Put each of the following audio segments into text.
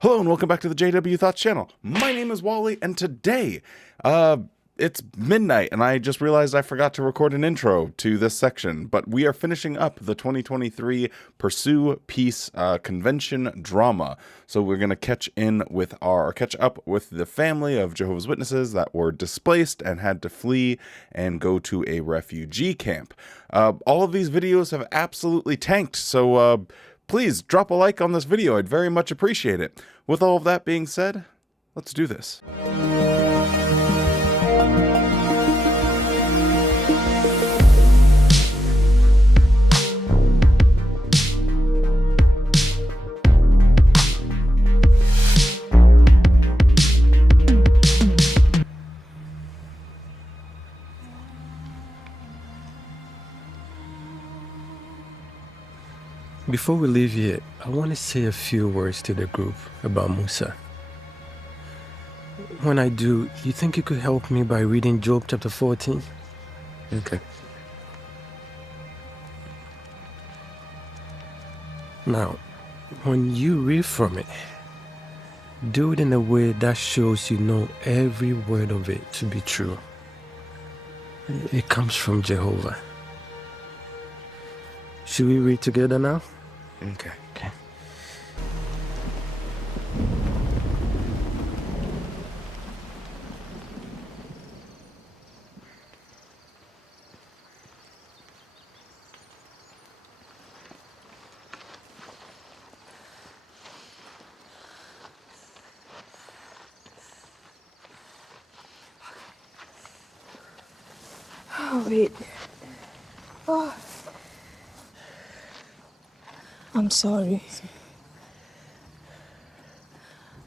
Hello and welcome back to the JW Thoughts channel. My name is Wally, and today, it's midnight, and I just realized I forgot to record an intro to this section, but we are finishing up the 2023 Pursue Peace convention drama. So we're going to catch up with the family of Jehovah's Witnesses that were displaced and had to flee and go to a refugee camp. All of these videos have absolutely tanked, so please drop a like on this video. I'd very much appreciate it. With all of that being said, let's do this. Before we leave here, I want to say a few words to the group about Musa. When I do, you think you could help me by reading Job chapter 14? Okay. Now, when you read from it, do it in a way that shows you know every word of it to be true. It comes from Jehovah. Should we read together now? Okay. Oh, wait. Oh. I'm sorry.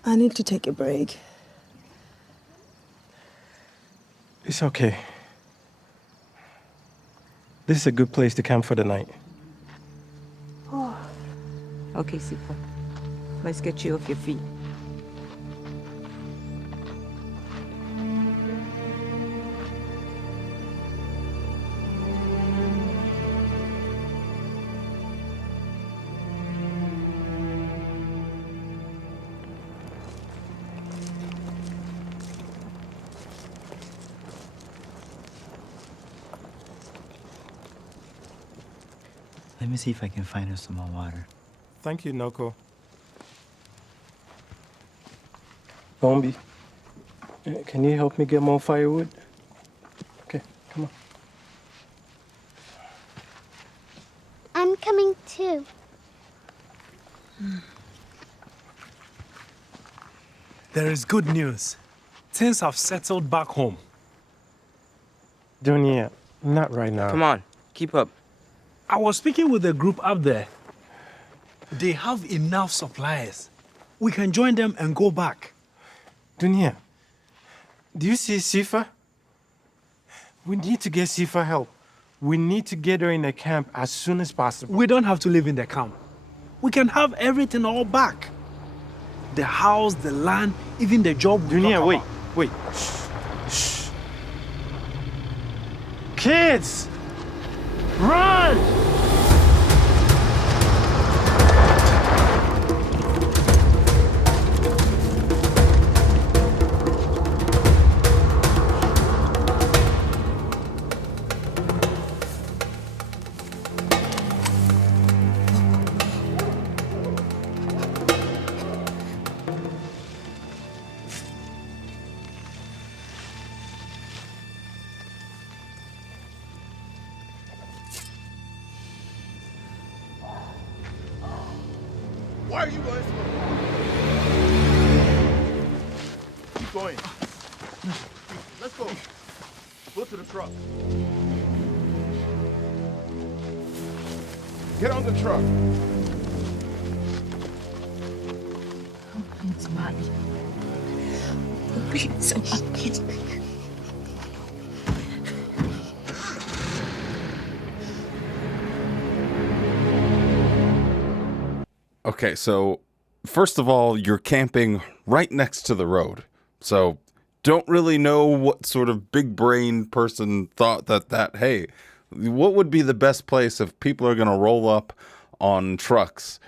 I need to take a break. It's okay. This is a good place to camp for the night. Oh. Okay, Sifa. Let's get you off your feet. Let me see if I can find her some more water. Thank you, Noko. Bombi, can you help me get more firewood? Okay, come on. I'm coming too. There is good news. Things have settled back home. Dunia, not right now. Come on, keep up. I was speaking with the group up there. They have enough supplies. We can join them and go back. Dunia, do you see Sifa? We need to get Sifa help. We need to get her in the camp as soon as possible. We don't have to live in the camp. We can have everything all back. The house, the land, even the job. Dunia, wait. Shh. Kids! Run! Why are you going slow? Keep going. Let's go. Go to the truck. Get on the truck. It's bad. It's bad. Okay, so first of all, you're camping right next to the road. So don't really know what sort of big brain person thought that hey, what would be the best place if people are going to roll up on trucks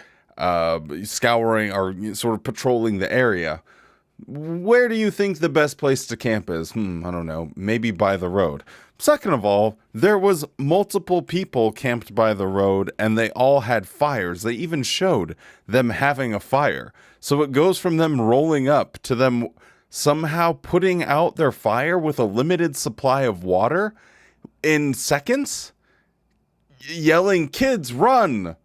scouring or sort of patrolling the area. Where do you think the best place to camp is? I don't know. Maybe by the road. Second of all, there was multiple people camped by the road and they all had fires. They even showed them having a fire. So it goes from them rolling up to them somehow putting out their fire with a limited supply of water in seconds, yelling, "Kids, run!"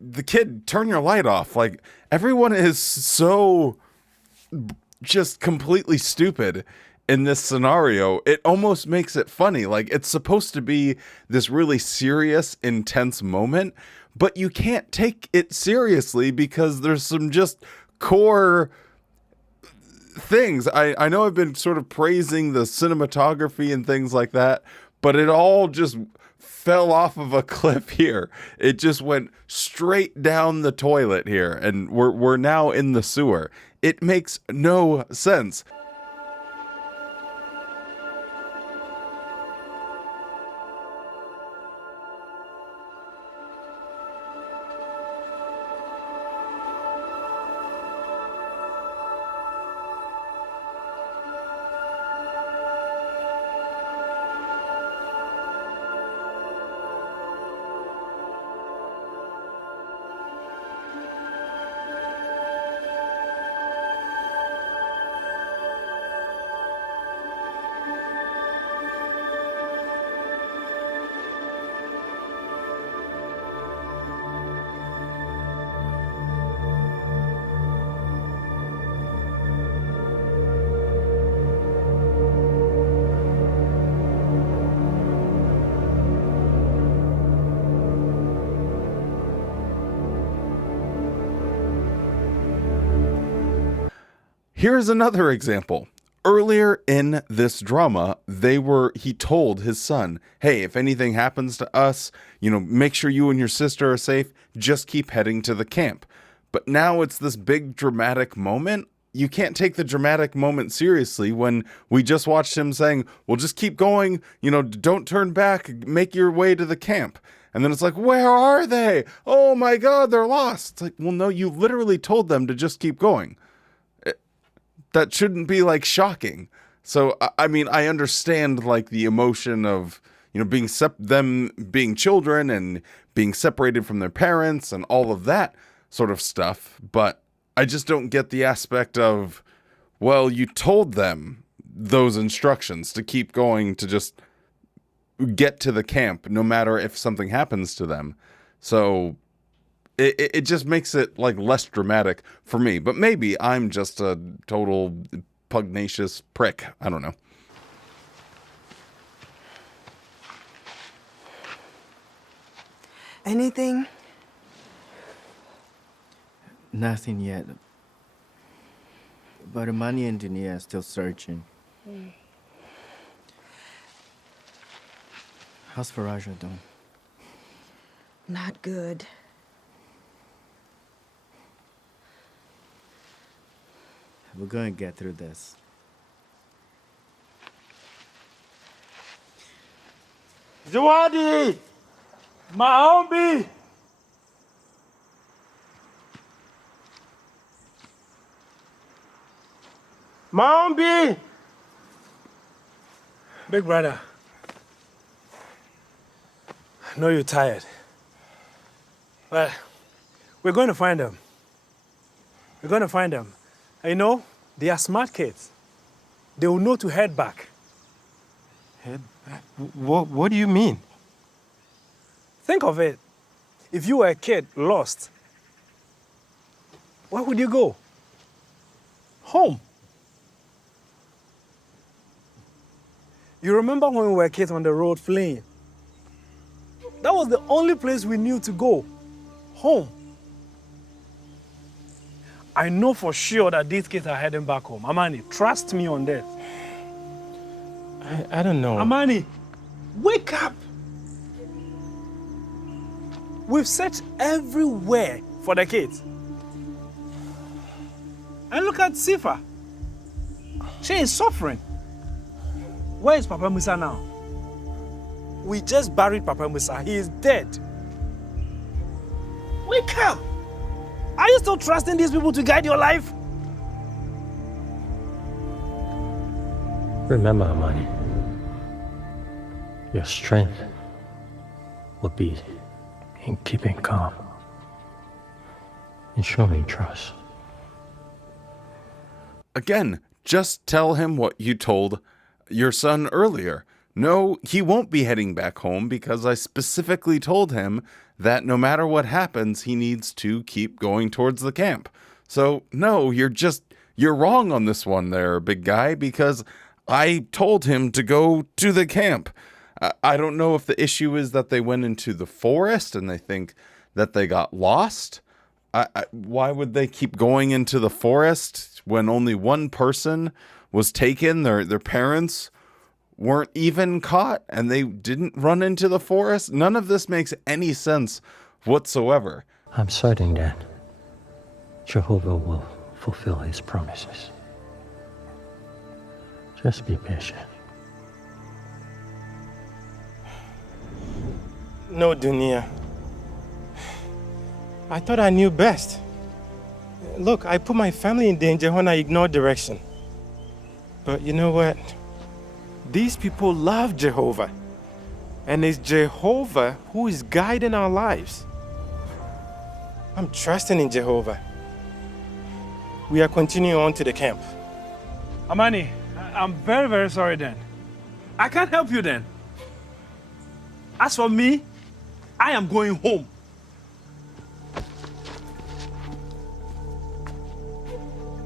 The kid, turn your light off. Like, everyone is so just completely stupid in this scenario. It almost makes it funny. Like, it's supposed to be this really serious, intense moment, but you can't take it seriously because there's some just core things. I know I've been sort of praising the cinematography and things like that, but it all just fell off of a cliff here. It just went straight down the toilet here, and we're now in the sewer. It makes no sense. Here's another example. Earlier in this drama, he told his son, "Hey, if anything happens to us, make sure you and your sister are safe. Just keep heading to the camp." But now it's this big dramatic moment. You can't take the dramatic moment seriously when we just watched him saying, "Well, just keep going. Don't turn back. Make your way to the camp." And then it's like, "Where are they? Oh my God, they're lost." It's like, well, no, you literally told them to just keep going. That shouldn't be shocking. So, I mean, I understand the emotion of, them being children and being separated from their parents and all of that sort of stuff. But I just don't get the aspect of, well, you told them those instructions to keep going, to just get to the camp, no matter if something happens to them. So it just makes it less dramatic for me, but maybe I'm just a total pugnacious prick. I don't know. Anything? Nothing yet. But the money engineer is still searching. How's Faraja doing? Not good. We're going to get through this. Zawadi! Maombi! Maombi! Big brother, I know you're tired, but we're going to find them. We're going to find them. And they are smart kids. They will know to head back. Head back? What do you mean? Think of it. If you were a kid lost, where would you go? Home. You remember when we were kids on the road fleeing? That was the only place we knew to go. Home. I know for sure that these kids are heading back home. Amani, trust me on that. I don't know. Amani, wake up! We've searched everywhere for the kids. And look at Sifa. She is suffering. Where is Papa Musa now? We just buried Papa Musa. He is dead. Wake up! Are you still trusting these people to guide your life? Remember, Amani, your strength will be in keeping calm and showing trust. Again, just tell him what you told your son earlier. No, he won't be heading back home because I specifically told him that no matter what happens, he needs to keep going towards the camp. So, no, you're wrong on this one there, big guy, because I told him to go to the camp. I don't know if the issue is that they went into the forest and they think that they got lost. Why would they keep going into the forest when only one person was taken? Their parents weren't even caught and they didn't run into the forest? None of this makes any sense whatsoever. I'm certain that Jehovah will fulfill his promises. Just be patient. No, Dunia. I thought I knew best. Look, I put my family in danger when I ignored direction. But you know what? These people love Jehovah. And it's Jehovah who is guiding our lives. I'm trusting in Jehovah. We are continuing on to the camp. Amani, I'm very, very sorry then. I can't help you then. As for me, I am going home.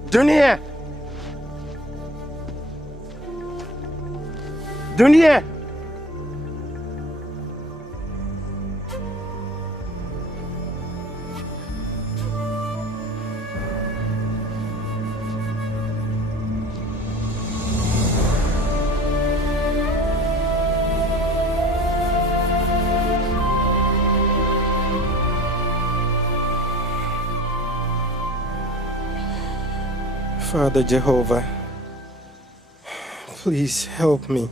Dunia! Dunia! Father Jehovah, please help me.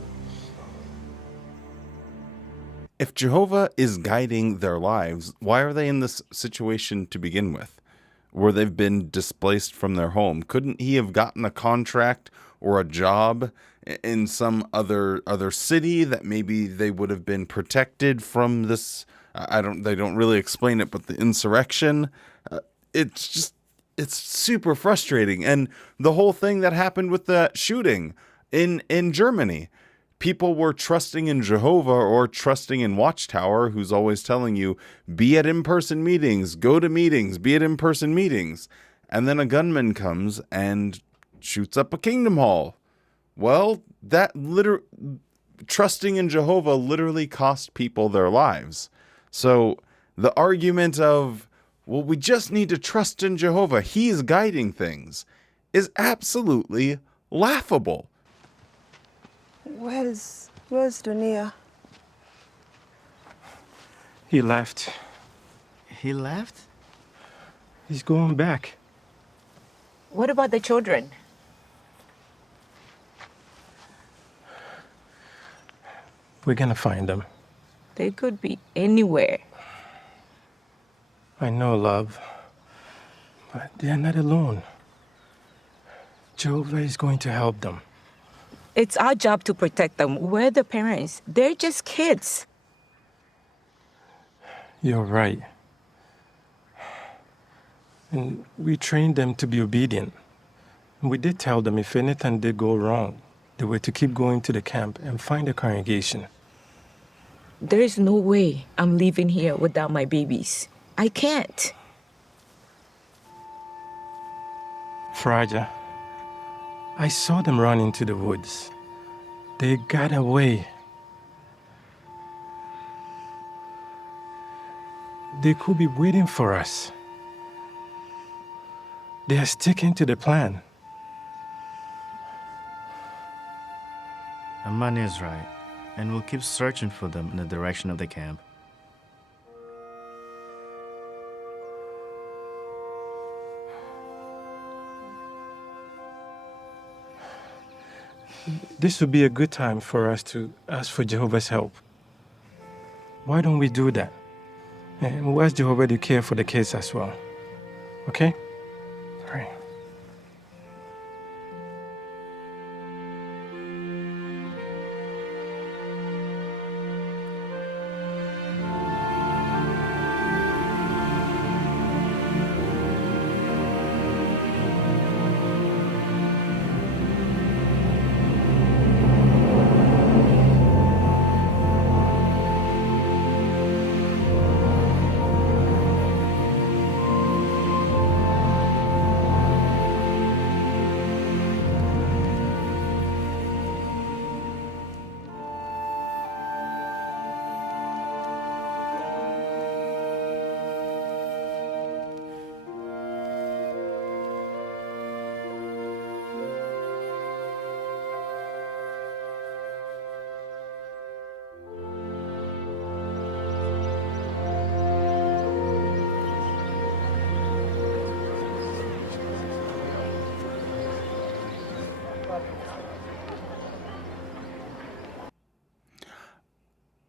If Jehovah is guiding their lives, why are they in this situation to begin with? Where they've been displaced from their home? Couldn't he have gotten a contract or a job in some other city that maybe they would have been protected from this? They don't really explain it, but the insurrection. It's super frustrating. And the whole thing that happened with the shooting in Germany, people were trusting in Jehovah or trusting in Watchtower, who's always telling you, be at in-person meetings, go to meetings, be at in-person meetings. And then a gunman comes and shoots up a kingdom hall. Well, trusting in Jehovah literally cost people their lives. So the argument of, well, we just need to trust in Jehovah, he's guiding things, is absolutely laughable. Where's Dunia? He left. He left? He's going back. What about the children? We're gonna find them. They could be anywhere. I know, love. But they're not alone. Jehovah is going to help them. It's our job to protect them. We're the parents. They're just kids. You're right. And we trained them to be obedient. And we did tell them if anything did go wrong, they were to keep going to the camp and find a congregation. There is no way I'm leaving here without my babies. I can't. Fraja, I saw them run into the woods. They got away. They could be waiting for us. They are sticking to the plan. Amani is right, and we'll keep searching for them in the direction of the camp. This would be a good time for us to ask for Jehovah's help. Why don't we do that? And we'll ask Jehovah to care for the kids as well. Okay? All right.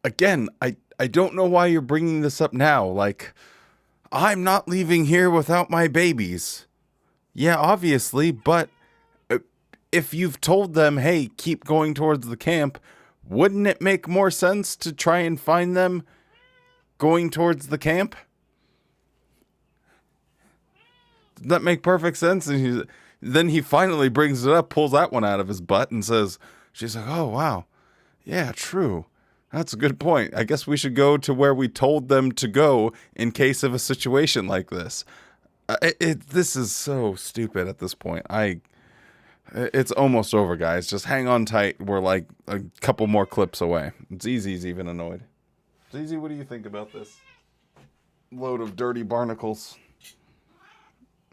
Again, I don't know why you're bringing this up now. Like, I'm not leaving here without my babies. Yeah, obviously, but if you've told them, hey, keep going towards the camp, wouldn't it make more sense to try and find them going towards the camp? Doesn't that make perfect sense? And then he finally brings it up, pulls that one out of his butt and says, she's like, oh, wow. Yeah, true. That's a good point. I guess we should go to where we told them to go in case of a situation like this. This is so stupid at this point. It's almost over, guys. Just hang on tight. We're like a couple more clips away. Zeezy's even annoyed. Zeezy, what do you think about this load of dirty barnacles?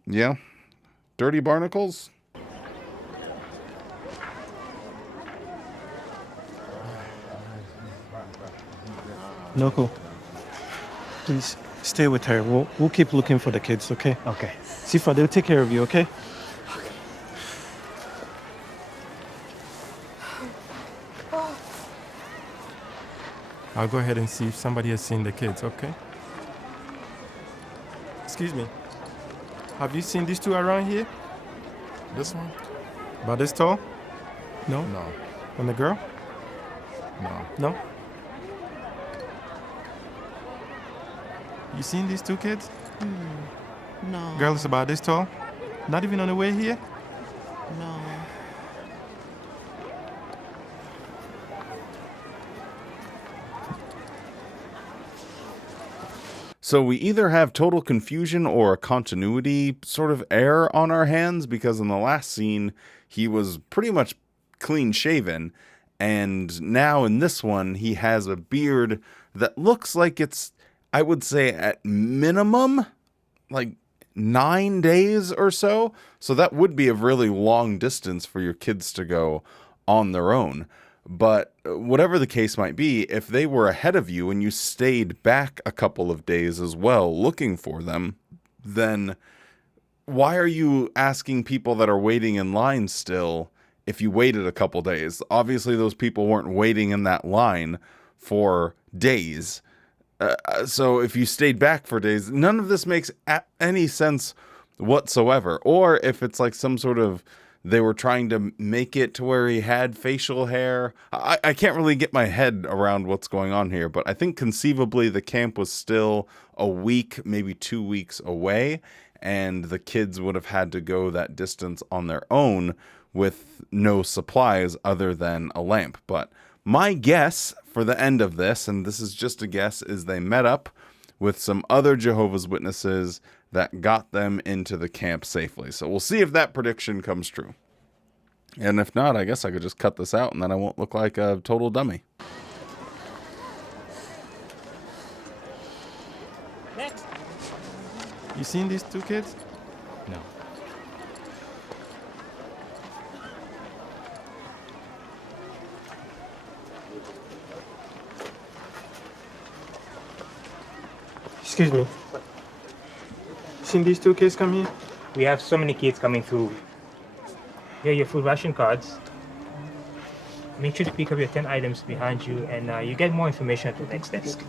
Yeah? Dirty barnacles? Loco, please stay with her. We'll keep looking for the kids, okay? Okay. Sifa, they'll take care of you, okay? I'll go ahead and see if somebody has seen the kids, okay? Excuse me. Have you seen these two around here? This one? About this tall? No? No. And the girl? No. No? You seen these two kids? No. Girl is about this tall? Not even on the way here? No. So we either have total confusion or a continuity sort of error on our hands, because in the last scene, he was pretty much clean shaven. And now in this one, he has a beard that looks like it's, I would say at minimum, like 9 days or so. So that would be a really long distance for your kids to go on their own. But whatever the case might be, if they were ahead of you and you stayed back a couple of days as well looking for them, then why are you asking people that are waiting in line still if you waited a couple days? Obviously, those people weren't waiting in that line for days. So if you stayed back for days, none of this makes any sense whatsoever. Or if it's like some sort of, they were trying to make it to where he had facial hair. I can't really get my head around what's going on here, but I think conceivably the camp was still a week, maybe 2 weeks away, and the kids would have had to go that distance on their own with no supplies other than a lamp. But my guess for the end of this, and this is just a guess, is they met up with some other Jehovah's Witnesses that got them into the camp safely. So we'll see if that prediction comes true. And if not, I guess I could just cut this out and then I won't look like a total dummy. Next. You seen these two kids? No. Excuse me. Seen these two kids come here? We have so many kids coming through. Here are your food ration cards. Make sure to pick up your 10 items behind you, and you get more information at the next desk.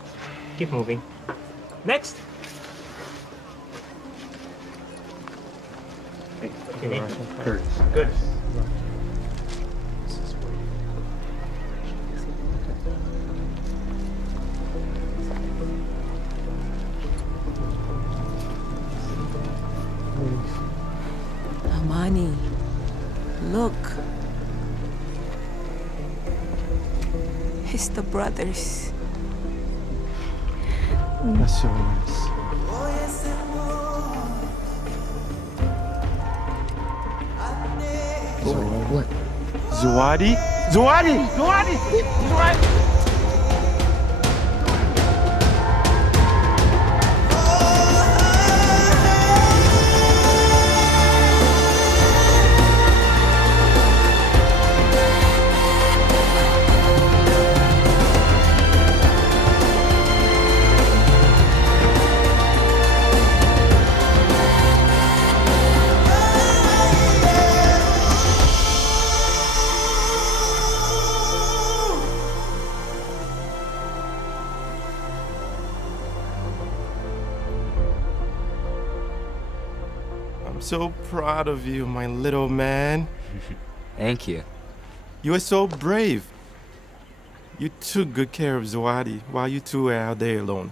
Keep moving. Next. Okay, name. Good. Amani, look. It's the brothers. That's so nice. What? Zawadi? Zawadi! Zawadi! Zawadi! I'm so proud of you, my little man. Thank you. You are so brave. You took good care of Zawadi while you two were out there alone.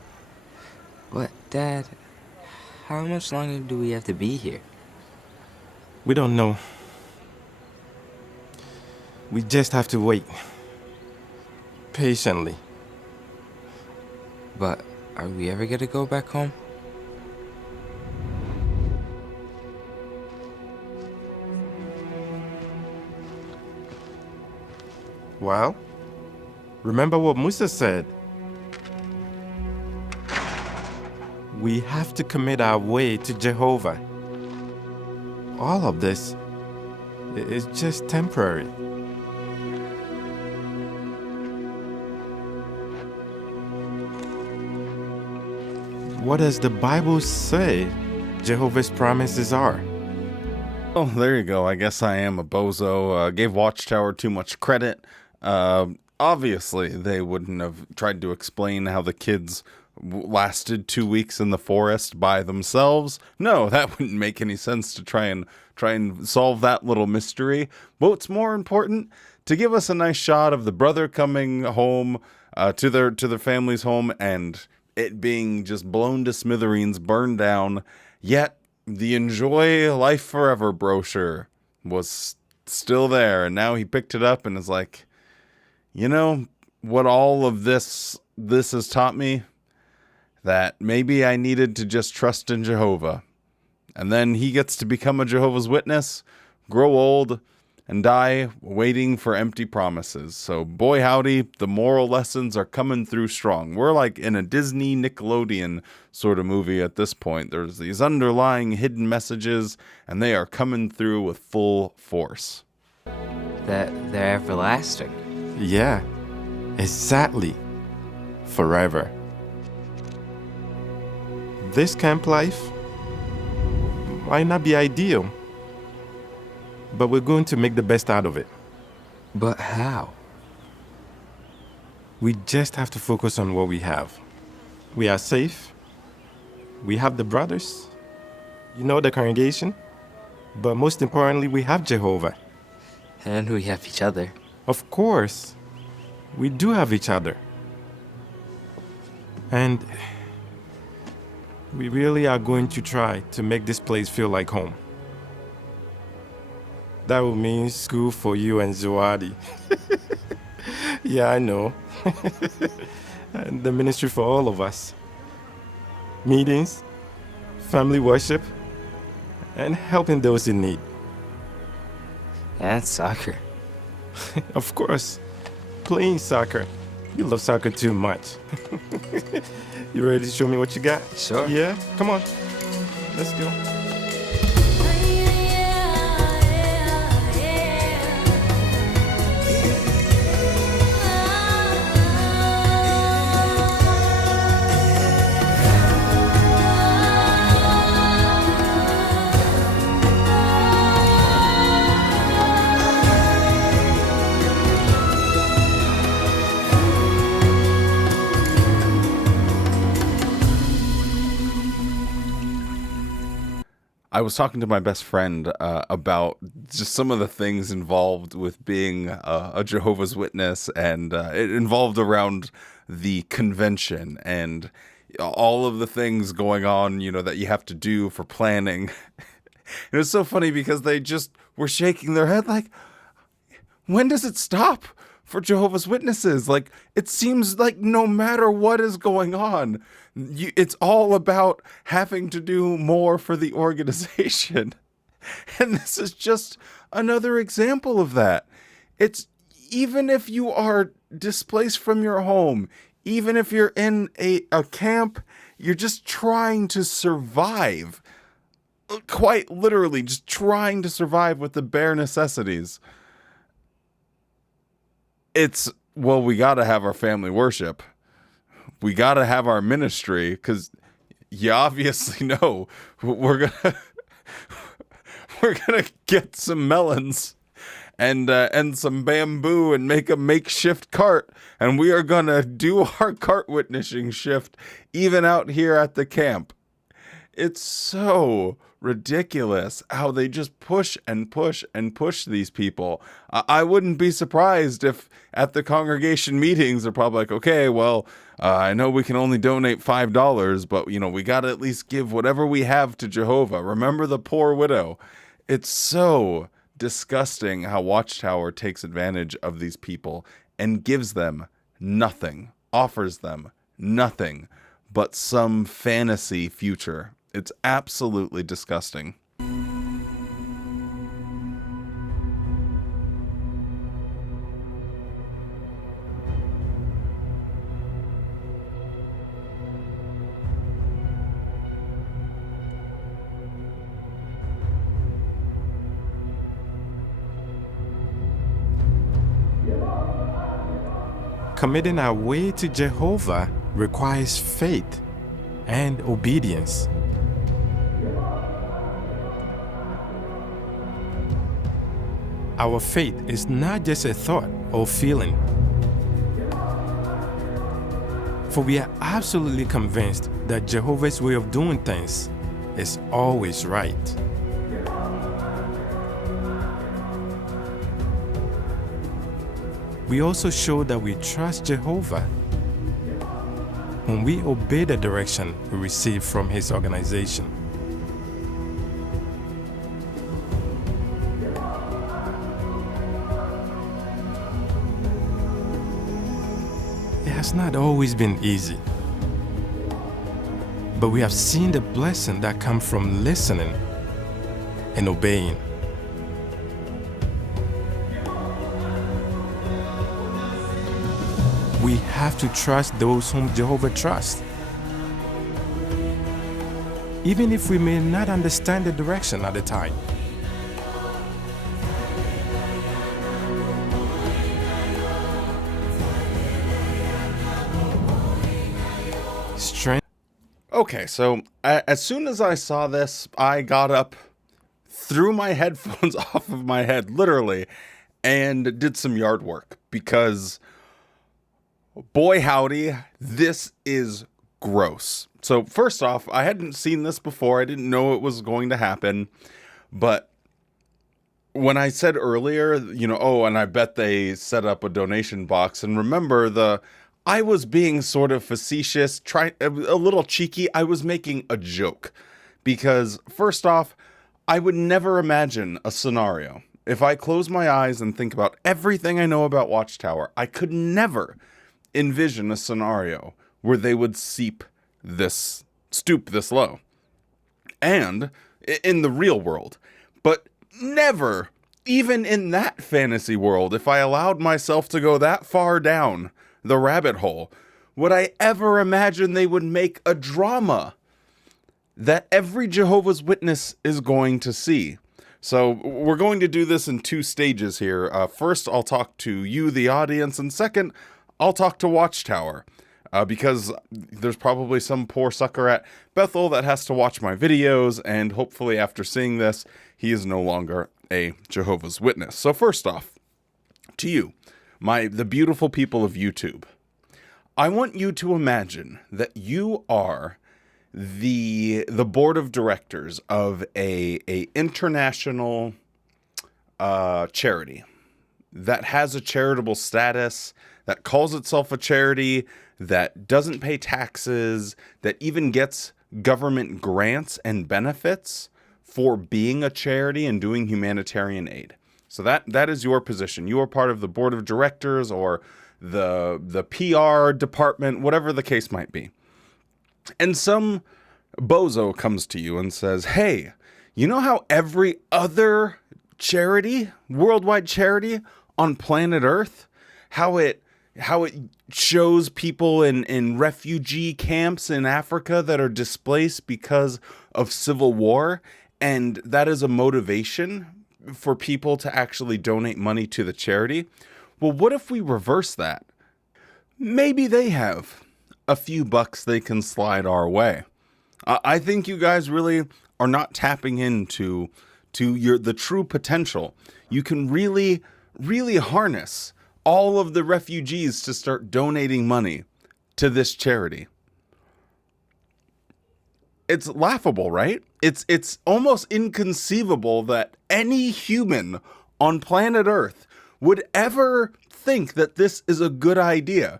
What, Dad? How much longer do we have to be here? We don't know. We just have to wait. Patiently. But are we ever gonna go back home? Well, remember what Musa said. We have to commit our way to Jehovah. All of this is just temporary. What does the Bible say Jehovah's promises are? Oh, there you go. I guess I am a bozo. Gave Watchtower too much credit. Obviously, they wouldn't have tried to explain how the kids lasted 2 weeks in the forest by themselves. No, that wouldn't make any sense to try and solve that little mystery. But what's more important, to give us a nice shot of the brother coming home to their family's home and it being just blown to smithereens, burned down. Yet the Enjoy Life Forever brochure was still there, and now he picked it up and is like, you know what all of this has taught me? That maybe I needed to just trust in Jehovah. And then he gets to become a Jehovah's Witness, grow old, and die waiting for empty promises. So boy howdy, the moral lessons are coming through strong. We're like in a Disney Nickelodeon sort of movie at this point. There's these underlying hidden messages, and they are coming through with full force. That they're everlasting. Yeah, exactly. Forever. This camp life might not be ideal, but we're going to make the best out of it. But how? We just have to focus on what we have. We are safe. We have the brothers. You know, the congregation. But most importantly, we have Jehovah. And we have each other. Of course. We do have each other. And we really are going to try to make this place feel like home. That will mean school for you and Zawadi. Yeah, I know. And the ministry for all of us. Meetings, family worship, and helping those in need. And soccer. Of course. Playing soccer. You love soccer too much. You ready to show me what you got? Sure. Yeah? Come on. Let's go. I was talking to my best friend about just some of the things involved with being a Jehovah's Witness, and it involved around the convention and all of the things going on, that you have to do for planning. It was so funny because they just were shaking their head like, when does it stop for Jehovah's Witnesses? Like, it seems like no matter what is going on, it's all about having to do more for the organization. And this is just another example of that. It's even if you are displaced from your home, even if you're in a camp, you're just trying to survive. Quite literally, just trying to survive with the bare necessities. We got to have our family worship. We got to have our ministry, because you obviously know we're gonna get some melons and some bamboo and make a makeshift cart, and we are gonna do our cart witnessing shift even out here at the camp. It's so ridiculous how they just push and push and push these people. I wouldn't be surprised if at the congregation meetings they're probably like, okay, well, I know we can only donate $5, but we got to at least give whatever we have to Jehovah. Remember the poor widow. It's so disgusting how Watchtower takes advantage of these people and gives them nothing, offers them nothing but some fantasy future. It's absolutely disgusting. Committing our way to Jehovah requires faith and obedience. Our faith is not just a thought or feeling, for we are absolutely convinced that Jehovah's way of doing things is always right. We also show that we trust Jehovah when we obey the direction we receive from His organization. It has not always been easy, but we have seen the blessing that comes from listening and obeying. We have to trust those whom Jehovah trusts, even if we may not understand the direction at the time. Okay, so as soon as I saw this, I got up, threw my headphones off of my head, literally, and did some yard work, because boy howdy, this is gross. So first off, I hadn't seen this before. I didn't know it was going to happen, but when I said earlier, and I bet they set up a donation box, and remember I was being sort of facetious, a little cheeky. I was making a joke, because first off, I would never imagine a scenario. If I close my eyes and think about everything I know about Watchtower, I could never envision a scenario where they would stoop this low. And in the real world, but never, even in that fantasy world, if I allowed myself to go that far down the rabbit hole, would I ever imagine they would make a drama that every Jehovah's Witness is going to see. So we're going to do this in two stages here. First, I'll talk to you, the audience, and second, I'll talk to Watchtower, because there's probably some poor sucker at Bethel that has to watch my videos, and hopefully after seeing this, he is no longer a Jehovah's Witness. So first off, to you, the beautiful people of YouTube, I want you to imagine that you are the board of directors of a international charity that has a charitable status, that calls itself a charity, that doesn't pay taxes, that even gets government grants and benefits for being a charity and doing humanitarian aid. So that is your position. You are part of the board of directors or the PR department, whatever the case might be. And some bozo comes to you and says, hey, you know how every other charity, worldwide charity on planet Earth, how it shows people in refugee camps in Africa that are displaced because of civil war, and that is a motivation for people to actually donate money to the charity? Well, what if we reverse that? Maybe they have a few bucks they can slide our way. I think you guys really are not tapping into the true potential. You can really, really harness all of the refugees to start donating money to this charity. It's laughable, right? It's almost inconceivable that any human on planet Earth would ever think that this is a good idea.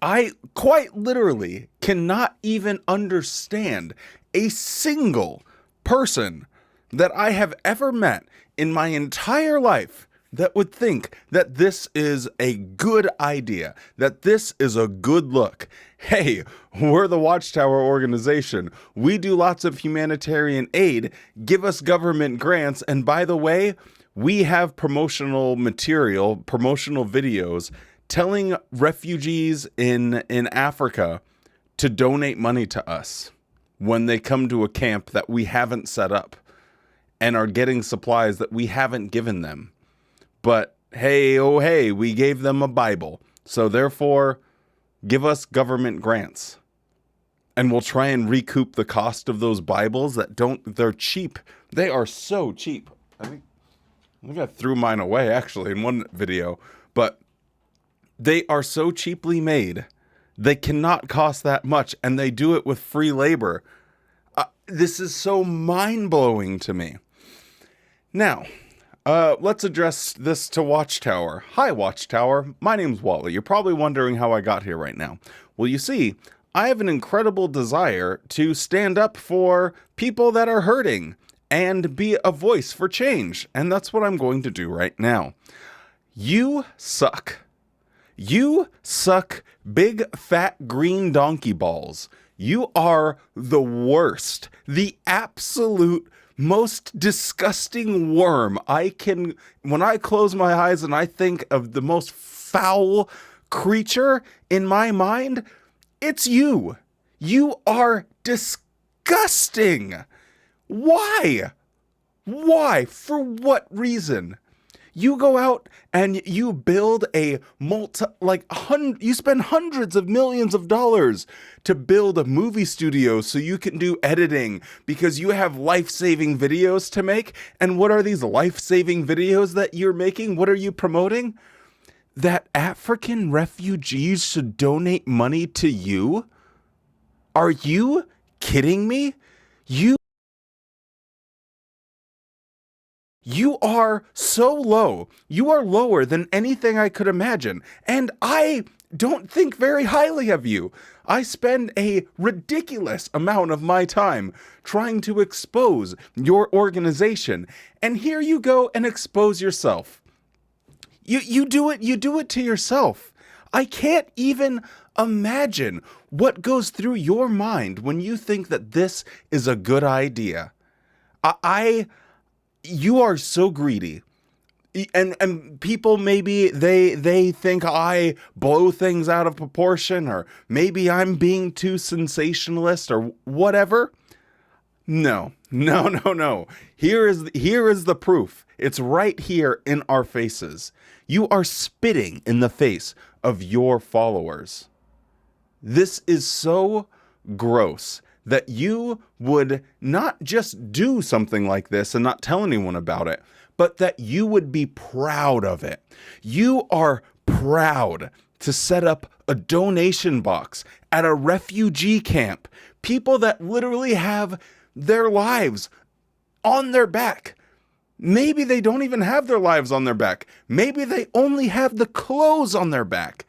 I quite literally cannot even understand a single person that I have ever met in my entire life that would think that this is a good idea, that this is a good look. Hey, we're the Watchtower organization. We do lots of humanitarian aid. Give us government grants. And by the way, we have promotional material, promotional videos telling refugees in Africa to donate money to us when they come to a camp that we haven't set up and are getting supplies that we haven't given them. But hey, oh hey, we gave them a Bible, so therefore give us government grants. And we'll try and recoup the cost of those Bibles they're cheap. They are so cheap. I think I threw mine away actually in one video, but they are so cheaply made. They cannot cost that much, and they do it with free labor. This is so mind-blowing to me. Now, let's address this to Watchtower. Hi, Watchtower. My name's Wally. You're probably wondering how I got here right now. Well, you see, I have an incredible desire to stand up for people that are hurting and be a voice for change. And that's what I'm going to do right now. You suck. You suck big fat green donkey balls. You are the worst, the absolute most disgusting worm when I close my eyes and I think of the most foul creature in my mind, it's you. You are disgusting. Why? Why? For what reason? You go out and you build you spend hundreds of millions of dollars to build a movie studio so you can do editing because you have life-saving videos to make. And what are these life-saving videos that you're making? What are you promoting? That African refugees should donate money to you? Are you kidding me? You are so low. You are lower than anything I could imagine. And I don't think very highly of you. I spend a ridiculous amount of my time trying to expose your organization. And here you go and expose yourself. You do it to yourself. I can't even imagine what goes through your mind when you think that this is a good idea. You are so greedy. And people, maybe they think I blow things out of proportion, or maybe I'm being too sensationalist or whatever. No. Here is the proof. It's right here in our faces. You are spitting in the face of your followers. This is so gross that you would not just do something like this and not tell anyone about it, but that you would be proud of it. You are proud to set up a donation box at a refugee camp, People that literally have their lives on their back. Maybe they don't even have their lives on their back. Maybe they only have the clothes on their back.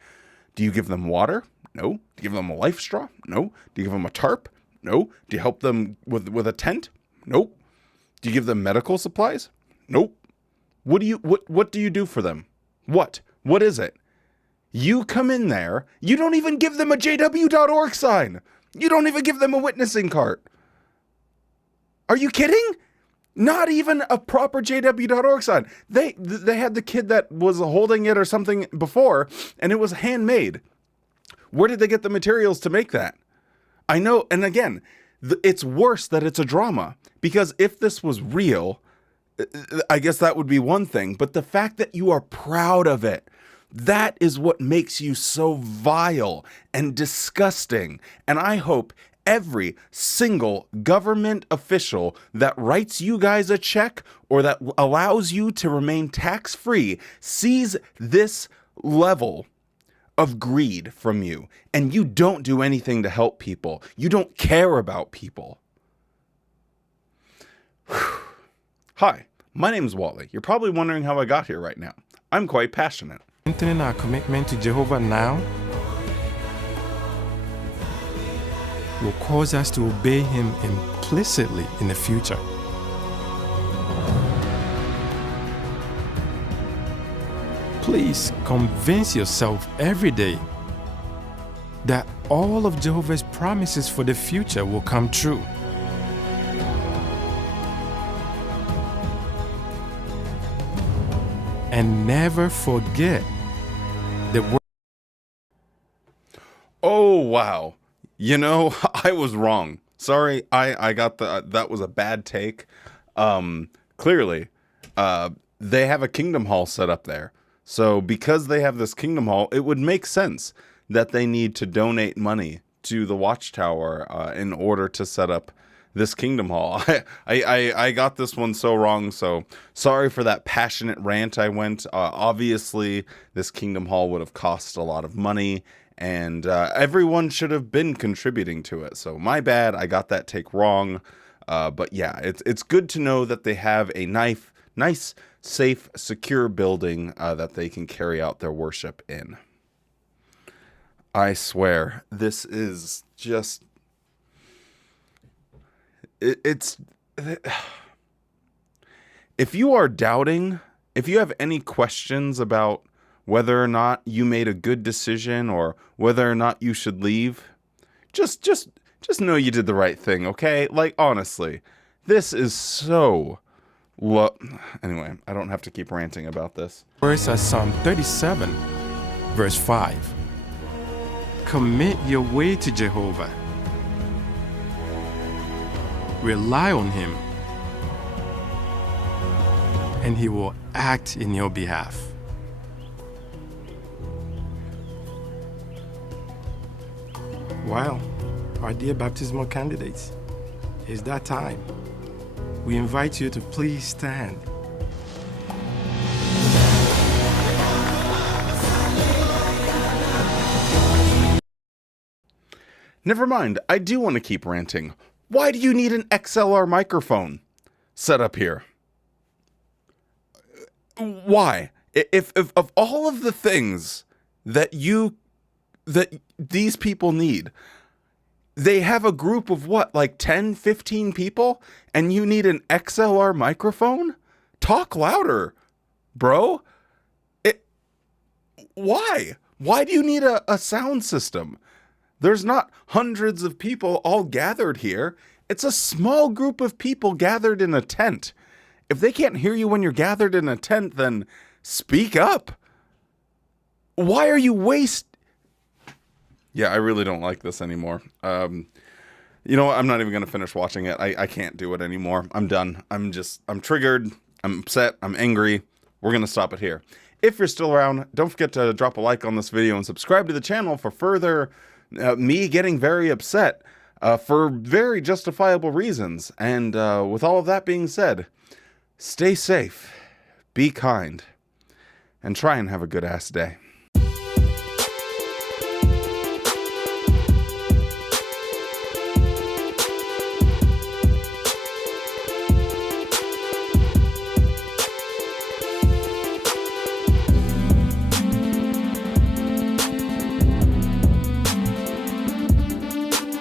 Do you give them water? No. Do you give them a life straw? No. Do you give them a tarp? No. Do you help them with a tent? Nope. Do you give them medical supplies? Nope. What do you do for them? What is it? You come in there, you don't even give them a jw.org sign. You don't even give them a witnessing card. Are you kidding? Not even a proper jw.org sign. They had the kid that was holding it or something before, and it was handmade. Where did they get the materials to make that? I know, and again, it's worse that it's a drama, because if this was real, I guess that would be one thing, but the fact that you are proud of it, that is what makes you so vile and disgusting. And I hope every single government official that writes you guys a check or that allows you to remain tax-free sees this level of greed from you, and you don't do anything to help people. You don't care about people. Hi, my name is Wally. You're probably wondering how I got here right now. I'm quite passionate. Strengthening our commitment to Jehovah now will cause us to obey him implicitly in the future. Please convince yourself every day that all of Jehovah's promises for the future will come true. And never forget the word. Oh, wow. You know, I was wrong. Sorry, I got that was a bad take. Clearly, they have a Kingdom Hall set up there. So because they have this Kingdom Hall, it would make sense that they need to donate money to the Watchtower in order to set up this Kingdom Hall. I got this one so wrong, so sorry for that passionate rant I went. Obviously, this Kingdom Hall would have cost a lot of money, and everyone should have been contributing to it. So my bad, I got that take wrong. But yeah, it's good to know that they have a nice, safe, secure building that they can carry out their worship in. I swear, this is just... It's... If you are doubting, if you have any questions about whether or not you made a good decision or whether or not you should leave, just know you did the right thing, okay? Like, honestly, this is so... Anyway, I don't have to keep ranting about this. Verse at Psalm 37, verse 5. Commit your way to Jehovah. Rely on him, and he will act in your behalf. Well, our dear baptismal candidates, it's that time. We invite you to please stand. Never mind, I do want to keep ranting. Why do you need an XLR microphone set up here? Why? If of all of the things that these people need, they have a group of what, like 10, 15 people, and you need an XLR microphone? Talk louder, bro. Why? Why do you need a sound system? There's not hundreds of people all gathered here. It's a small group of people gathered in a tent. If they can't hear you when you're gathered in a tent, then speak up. Why are you Yeah, I really don't like this anymore. You know what? I'm not even going to finish watching it. I can't do it anymore. I'm done. I'm triggered. I'm upset. I'm angry. We're going to stop it here. If you're still around, don't forget to drop a like on this video and subscribe to the channel for further me getting very upset for very justifiable reasons. And with all of that being said, stay safe, be kind, and try and have a good ass day.